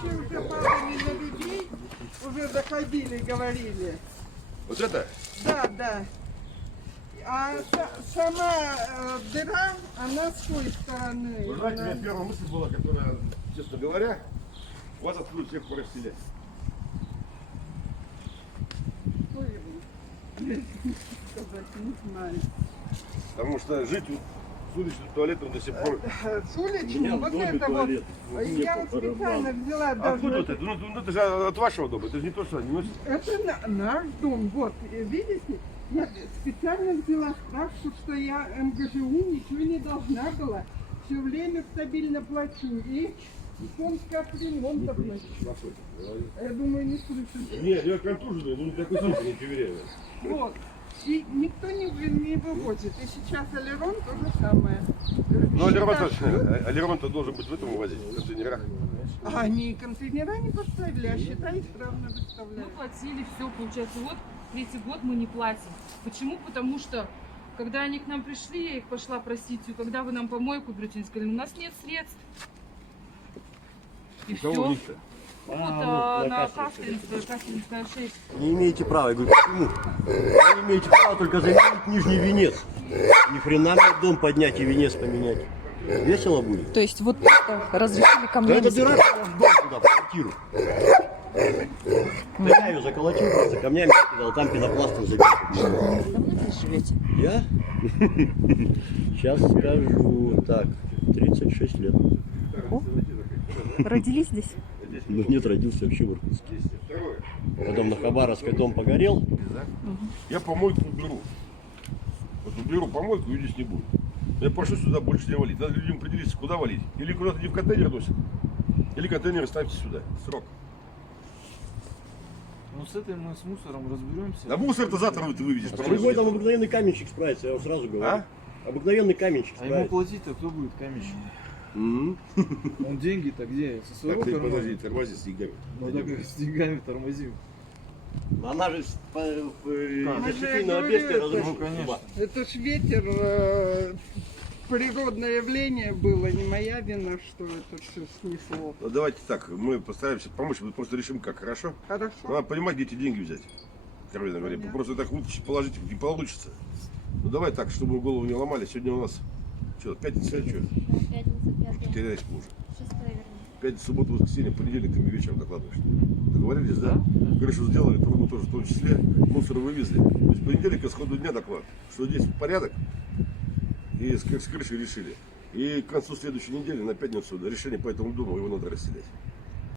свечи уже падали на людей, уже заходили, говорили. Вот это? Да, да. А сама дыра, она с той стороны. Вы знаете, у меня первая мысль была, которая, честно говоря, вас откуда всех порасселять. Сказать, не знаю. Потому что жить с уличным туалетом до сих пор... С уличным, вот это вот. Я вот специально взяла Откуда даже... вот это? Ну, это же от вашего дома, это же не то, что они носят. Это наш дом, вот, видите? Я специально взяла справку, что я МГЖУ ничего не должна была. Все время стабильно плачу. И фонд капремонта плачу. Я думаю, не слышите. Нет, я контуженный, но не такой степени не проверяю. Вот. И никто не вывозит. И сейчас Алерон то же самое. Ну, Алерон-то должен быть в этом увозить, в контейнерах. А они контейнера не поставили, а счета исправно Мы выставляют. платили все, получается, вот третий год мы не платим. Почему? Потому что, когда они к нам пришли, я их пошла просить, и когда вы нам помойку берете, они сказали, у нас нет средств. И У кого все. них-то? Вот на Каслинская 6. Не имеете права. Я говорю, почему? Вы не имеете права только заменить нижний венец. Ни хрена мне дом поднять и венец поменять. Весело будет. То есть вот это разрешили Да камнями это забить? дыра в ваш дом туда, в квартиру. Да я ее заколотил, просто камнями кидал, там пенопластом забил. Давно здесь живете? Я? Сейчас скажу так, 36 лет. Родились здесь? Ну нет, родился вообще в Иркутске. Потом на Хабаровской дом погорел. Я помойку уберу. Вот уберу помойку, и здесь не будет. Я прошу сюда больше не валить. Надо людям определиться, куда валить. Или куда-то не в контейнер носят, или контейнеры ставьте сюда. Срок. Ну с этой мы с мусором разберемся. А мусор-то завтра ты вывезешь. С другой там обыкновенный каменщик справится, я вам сразу говорю. А? Обыкновенный каменщик А ему справится. платить-то кто будет каменщик? Мгм. Он деньги-то где? Со своего Так, ты кармана? подожди, тормози с деньгами. Ну так как с деньгами тормозим. Она же Мы же защитительного говорю, бедствия это- разрушила. Ну, конечно. Это ж ветер, природное явление было, не моя вина, что это все снесло. Ну, давайте так, мы постараемся помочь, мы просто решим как, хорошо? Хорошо? Надо понимать, где эти деньги взять. Откровенно говоря, Понятно. просто так вытащить, положить не получится. Ну давай так, чтобы мы голову не ломали. Сегодня у нас что, пятница или что? Пятница, пятая, Теряюсь уже. шестая, вернее. Пятница, суббота, воскресенье, понедельник ты мне вечером докладываешь. Договорились, да? Крышу сделали, трубу тоже в том числе, мусор вывезли. То есть понедельник исходу дня доклад, что здесь порядок, и с крышей решили. И к концу следующей недели, на пятницу, решение по этому дому, его надо расселять.